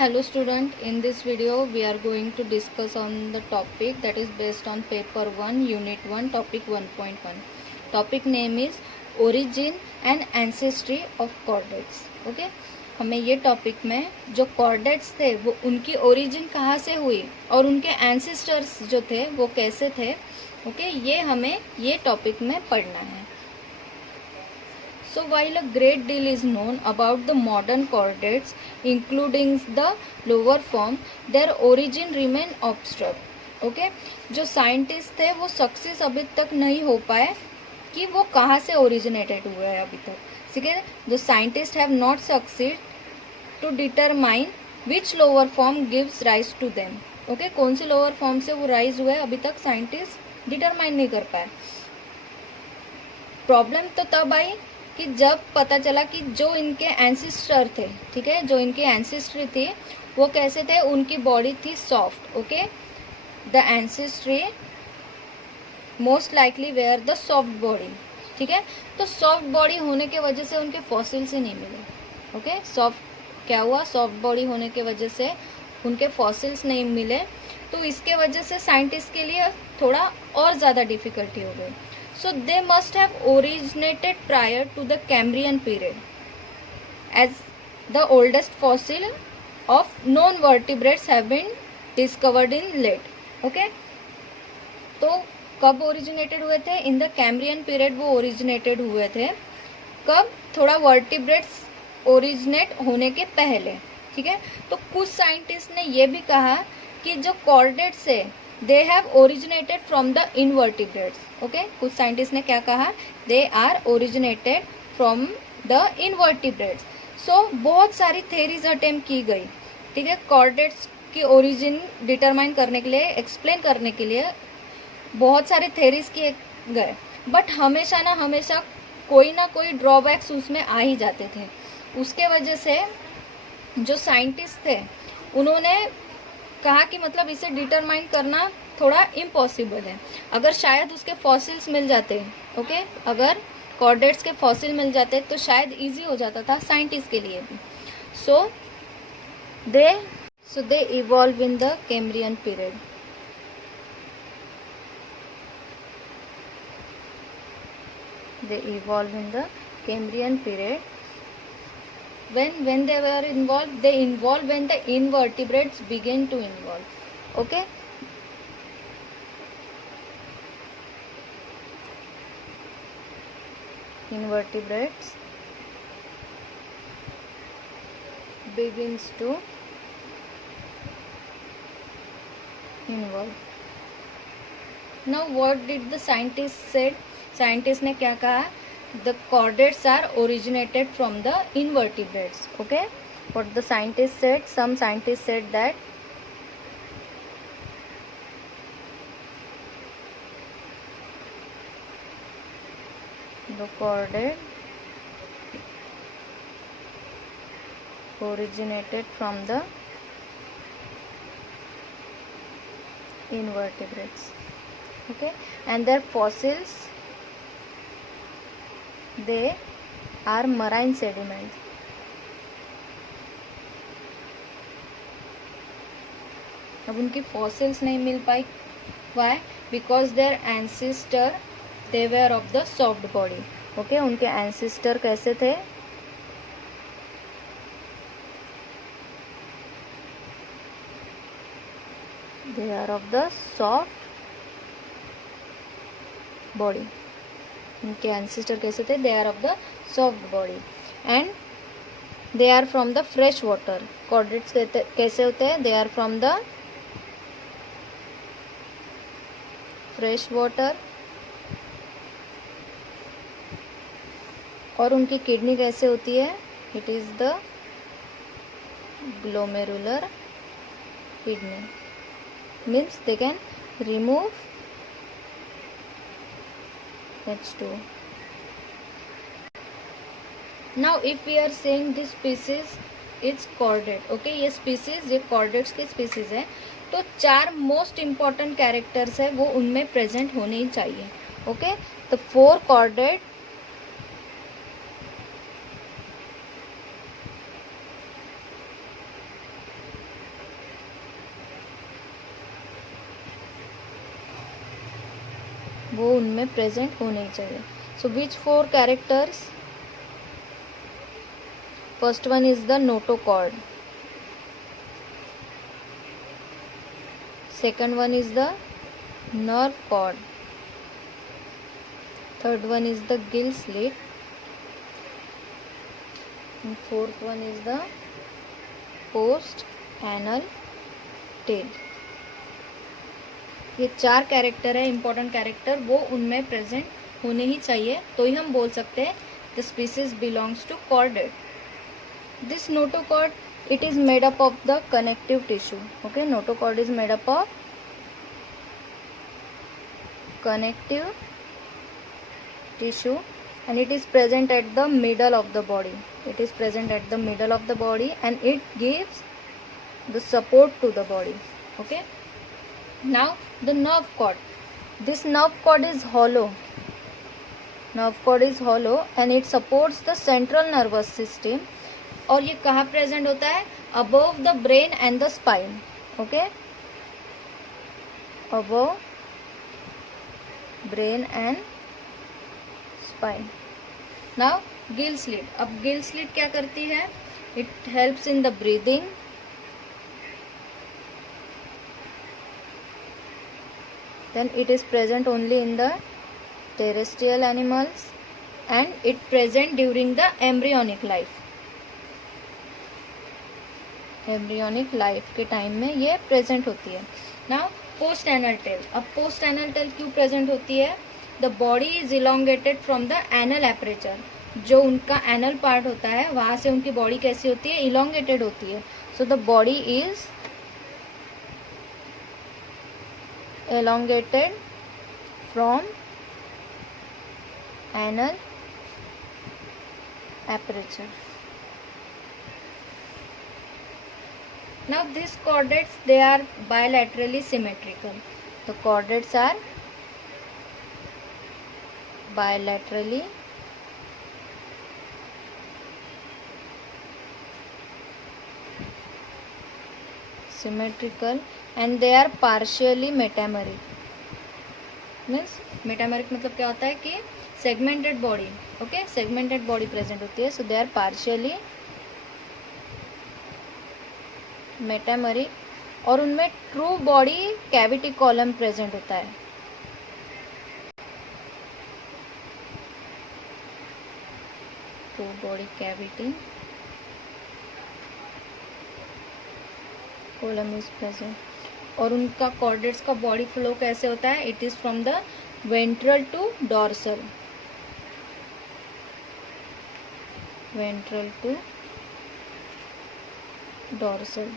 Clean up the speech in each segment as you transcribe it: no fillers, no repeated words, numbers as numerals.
Hello student, in this video we are going to discuss on the topic that is based on paper 1 unit 1 topic 1.1. Topic name is origin and ancestry of chordates. Okay, हमें ये topic में जो chordates थे वो उनकी origin कहाँ से हुई और उनके एंसेस्टर्स जो थे वो कैसे थे. ओके, ये हमें ये टॉपिक में पढ़ना है. So while a great deal is known about the modern chordates, including the lower form, their origin remain obscure. Okay? जो साइंटिस्ट थे वो सक्सेस अभी तक नहीं हो पाए कि वो कहाँ से ओरिजिनेटेड हुए हैं अभी तक. ठीक है, जो scientist have not succeed to determine which lower form gives rise to them. Okay, कौन से लोअर फॉर्म से वो राइज हुए अभी तक साइंटिस्ट डिटरमाइन नहीं कर पाए. प्रॉब्लम तो तब आई कि जब पता चला कि जो इनके एंसेस्टर थे, ठीक है, जो इनकी एंसेस्ट्री थी वो कैसे थे, उनकी बॉडी थी soft. Okay, the ancestry most likely were the soft body. ठीक है, तो सॉफ्ट बॉडी होने के वजह से उनके फॉसिल्स ही नहीं मिले. ओके, सॉफ्ट क्या हुआ, सॉफ्ट बॉडी होने के वजह से उनके फॉसिल्स नहीं मिले, तो इसके वजह से साइंटिस्ट के लिए थोड़ा और ज़्यादा डिफिकल्टी हो गई. So they must have originated prior to the Cambrian period, as the oldest fossil of known vertebrates have been discovered in late. Okay, तो कब ओरिजिनेटेड हुए थे? इन द कैम्ब्रियन पीरियड वो ओरिजिनेटेड हुए थे. कब? थोड़ा वर्टिब्रेट्स ओरिजिनेट होने के पहले. ठीक है, तो कुछ साइंटिस्ट ने ये भी कहा कि जो कॉर्डेट्स है they have originated from the invertebrates. Okay, कुछ साइंटिस्ट ने क्या कहा, they are originated from the invertebrates. So बहुत सारी थेरीज अटेम्प्ट की गई. ठीक है, कॉर्डेट्स की ओरिजिन डिटरमाइन करने के लिए, एक्सप्लेन करने के लिए बहुत सारे थेरीज किए गए, बट हमेशा ना हमेशा कोई ना कोई ड्रॉबैक्स उसमें आ ही जाते थे. उसके वजह से जो साइंटिस्ट थे उन्होंने कहा कि मतलब इसे डिटरमाइन करना थोड़ा इम्पॉसिबल है. अगर शायद उसके फॉसिल्स मिल जाते, ओके, अगर कॉर्डेट्स के फॉसिल मिल जाते तो शायद इजी हो जाता था साइंटिस्ट के लिए भी. So they evolve in the Cambrian period. They evolve in the Cambrian period. When they were involved, they involve when the invertebrates begin to involve. Okay, invertebrates begins to involve. Now what did the scientists said? Scientist ने क्या कहा, the chordates are originated from the invertebrates. Okay, what the scientist said, some scientist said that the chordate originated from the invertebrates. Okay, and their fossils, they are marine sediments. अब उनकी fossils नहीं मिल पाई. Why? Because their ancestor they were of the soft body. Okay, उनके ancestor कैसे थे, they are of the soft body. उनके ancestor कैसे थे, they are of the soft body and they are from the fresh water. Chordates कैसे होते हैं, they are from the fresh water. और उनकी किडनी कैसे होती है, it is the glomerular kidney. Means they can remove H2. Now if we are saying this species is chordate, okay, ये species, ये chordates के species है, तो 4 मोस्ट इम्पॉर्टेंट कैरेक्टर्स है वो उनमें प्रेजेंट होने ही चाहिए. ओके, तो 4 chordate वो उनमें प्रेजेंट होने ही चाहिए. सो विच 4 characters? First one is the notochord, second one is the nerve cord, third one is the gill slit, and fourth one is the post anal tail. ये 4 कैरेक्टर है important character, वो उनमें present होने ही चाहिए, तो ही हम बोल सकते हैं the species belongs to chordate. This notochord, it is made up of the connective tissue. Okay, notochord is made up of connective tissue and it is present at the middle of the body. It is present at the middle of the body and it gives the support to the body. Okay, now the nerve cord. This nerve cord is hollow. Nerve cord is hollow and it supports the central nervous system. और ये कहाँ present होता है? Above the brain and the spine. Okay, above brain and spine. Now gill slit. अब gill slit क्या करती है? It helps in the breathing, then it is present only in the terrestrial animals and it present during the embryonic life. Embryonic life के time में ये present होती है. Now post anal tail. अब post anal tail क्यों present होती है? The body is elongated from the anal aperture. जो उनका एनल पार्ट होता है वहां से उनकी बॉडी कैसी होती है? इलोंगेटेड होती है. So the body is elongated from anal aperture. Now these chordates, they are bilaterally symmetrical. The chordates are bilaterally symmetrical and they are partially metameric. Means metameric मतलब क्या होता है कि segmented body. Okay, segmented body present होती है. So they are partially metameric और उनमें true body cavity coelom present होता है. True body cavity coelom is present. और उनका कॉर्डेट्स का बॉडी फ्लो कैसे होता है? It is from the ventral to dorsal. Ventral to dorsal.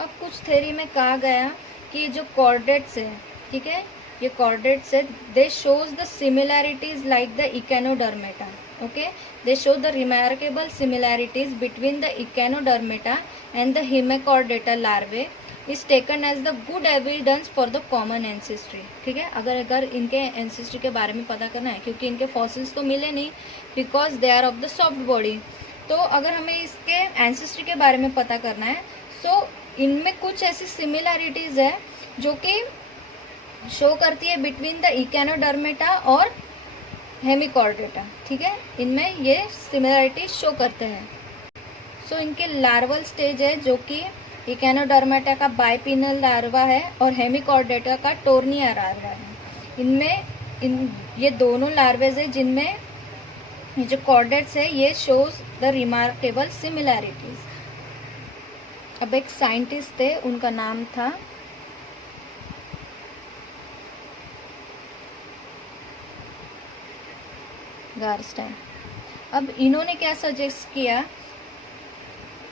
अब कुछ थ्योरी में कहा गया कि जो कॉर्डेट्स है, ठीक है, ये कॉर्डेट्स है, they shows the similarities like the echinodermata. Okay, they show the remarkable similarities between the echinodermata and the hemichordata larvae is taken as the good evidence for the common ancestry. ठीक है, अगर इनके ancestry के बारे में पता करना है, क्योंकि इनके फॉसिल्स तो मिले नहीं because they are of the soft body, तो अगर हमें इसके एंसेस्ट्री के बारे में पता करना है तो इनमें कुछ ऐसी सिमिलैरिटीज है जो कि शो करती है बिटवीन द इकेनोडर्मेटा और हेमिकॉर्डेटा. ठीक है, इनमें ये सिमिलैरिटीज शो करते हैं. सो इनके लार्वल स्टेज है जो कि इकेनोडर्मेटा का बाइपिनल लार्वा है और हेमिकॉर्डेटा का टोर्निया लार्वा है. ये दोनों लार्वेज है जिनमें ये जो कॉर्डेट्स है ये शोज द रिमार्केबल सिमिलैरिटीज. अब एक साइंटिस्ट थे, उनका नाम था गारस्टाइन. अब इन्होंने क्या सजेस्ट किया?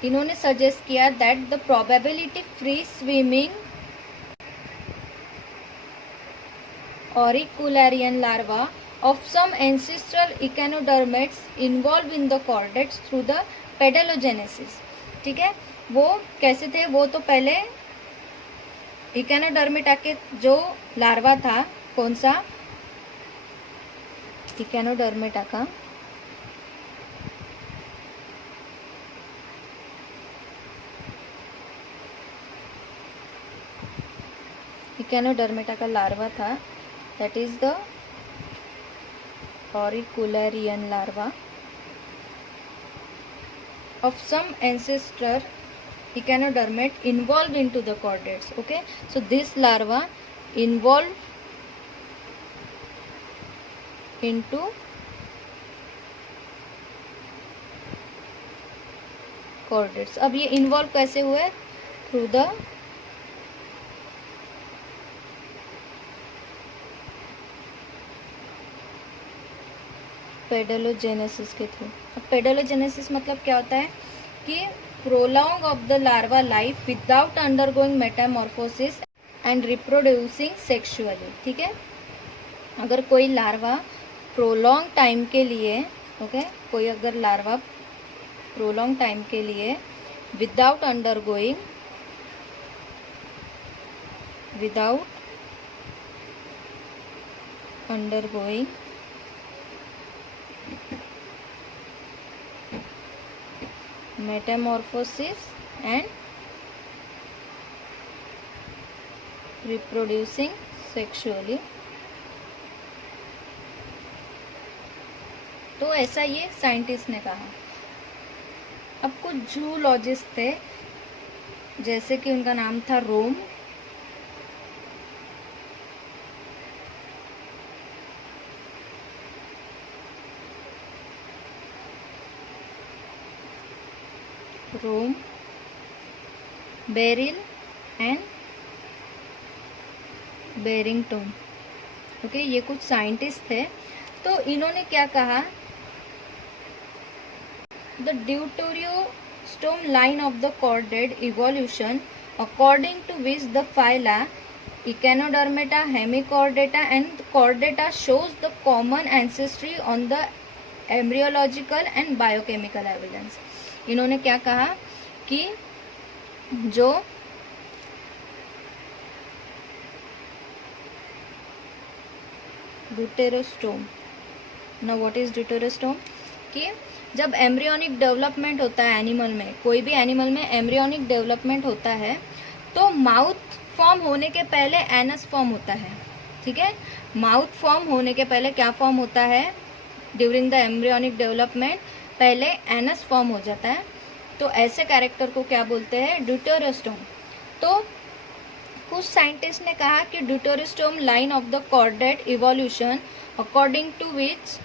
इन्होंने सजेस्ट किया that the probability free swimming auricularian larva of some ancestral echinodermates involved in the chordates through the pedagogenesis. ठीक है, वो कैसे थे? वो तो पहले इकेनोडर्मेटा के जो लार्वा था, कौन सा? इकेनोडर्मेटा का इकेनोडर्मेटा का लार्वा था, that is the auricularian larva of some ancestor echinodermate involved into the chordates. Okay, so this larva involved into chordates. अब ये involve कैसे हुए? through the पेडोलोजेनेसिस के थ्रू। अब पेडोलोजेनेसिस मतलब क्या होता है कि prolong of the larva life without undergoing Metamorphosis and reproducing sexually. ठीक है, अगर कोई लार्वा प्रोलॉन्ग टाइम के लिए, ओके, कोई अगर लार्वा प्रोलॉन्ग टाइम के लिए without undergoing metamorphosis and reproducing sexually, तो ऐसा ये साइंटिस्ट ने कहा। अब कुछ जूलॉजिस्ट थे, जैसे कि उनका नाम था Romer, Berrill and Barrington. Okay, ये कुछ साइंटिस्ट थे। तो इन्होंने क्या कहा, the deuterostome line of the chordate evolution according to which the phyla echinodermata, hemichordata and chordata shows the common ancestry on the embryological and biochemical evidence। इन्होंने क्या कहा कि जो ड्यूटेरोस्टोम, ना व्हाट इज ड्यूटेरोस्टोम, कि जब एम्ब्रियोनिक डेवलपमेंट होता है एनिमल में, कोई भी एनिमल में एम्ब्रियोनिक डेवलपमेंट होता है, तो माउथ फॉर्म होने के पहले एनस फॉर्म होता है। ठीक है, माउथ फॉर्म होने के पहले क्या फॉर्म होता है? ड्यूरिंग द एम्ब्रियोनिक डेवलपमेंट पहले एनस फॉर्म हो जाता है। तो ऐसे कैरेक्टर को क्या बोलते हैं? ड्यूटेरोस्टोम। तो कुछ साइंटिस्ट ने कहा कि deuterostome line of the chordate evolution according to which,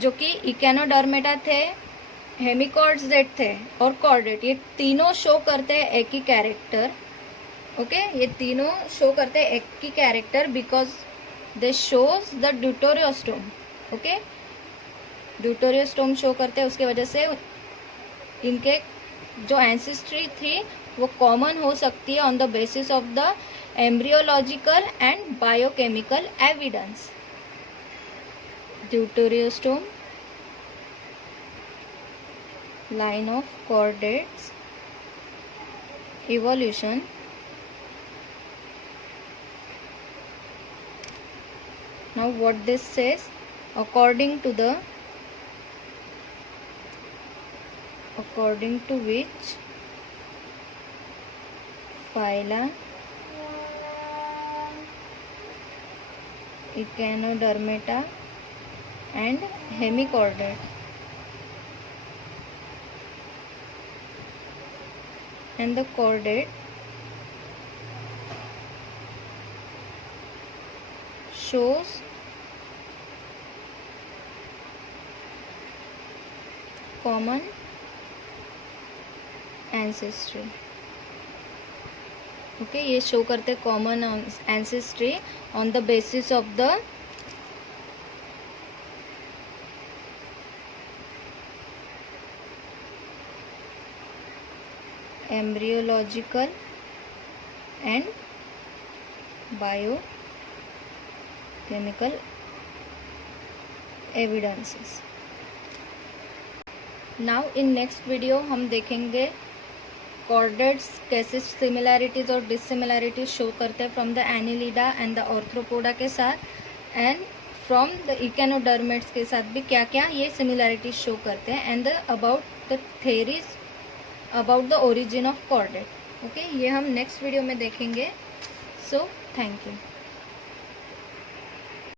जो कि इकेनोडर्मेटा थे, हेमिकॉर्डेट थे और कॉर्डेट, ये तीनों शो करते हैं एक ही कैरेक्टर। ओके, ये तीनों शो करते हैं एक ही character because they shows the deuterostome. Okay, deuterostome show करते हैं, उसके वजह से इनके जो एंसेस्ट्री थी वो कॉमन हो सकती है on the basis of the embryological and biochemical evidence. Deuterostome line of chordates evolution now what this says, according to which phyla Echinodermata and Hemichordate and the chordate shows common ancestry। Okay, ये show करते common ancestry on the basis of the embryological and biochemical evidences। now in next video हम देखेंगे chordates कैसे similarities और डिससिमिलैरिटीज show करते हैं from the Annelida and the Arthropoda के साथ, एंड फ्रॉम द इकेनोडर्मेट्स के साथ भी क्या क्या ये सिमिलैरिटीज शो करते हैं, and about the theories about the origin of chordate. Okay, ये हम नेक्स्ट वीडियो में देखेंगे। So thank you.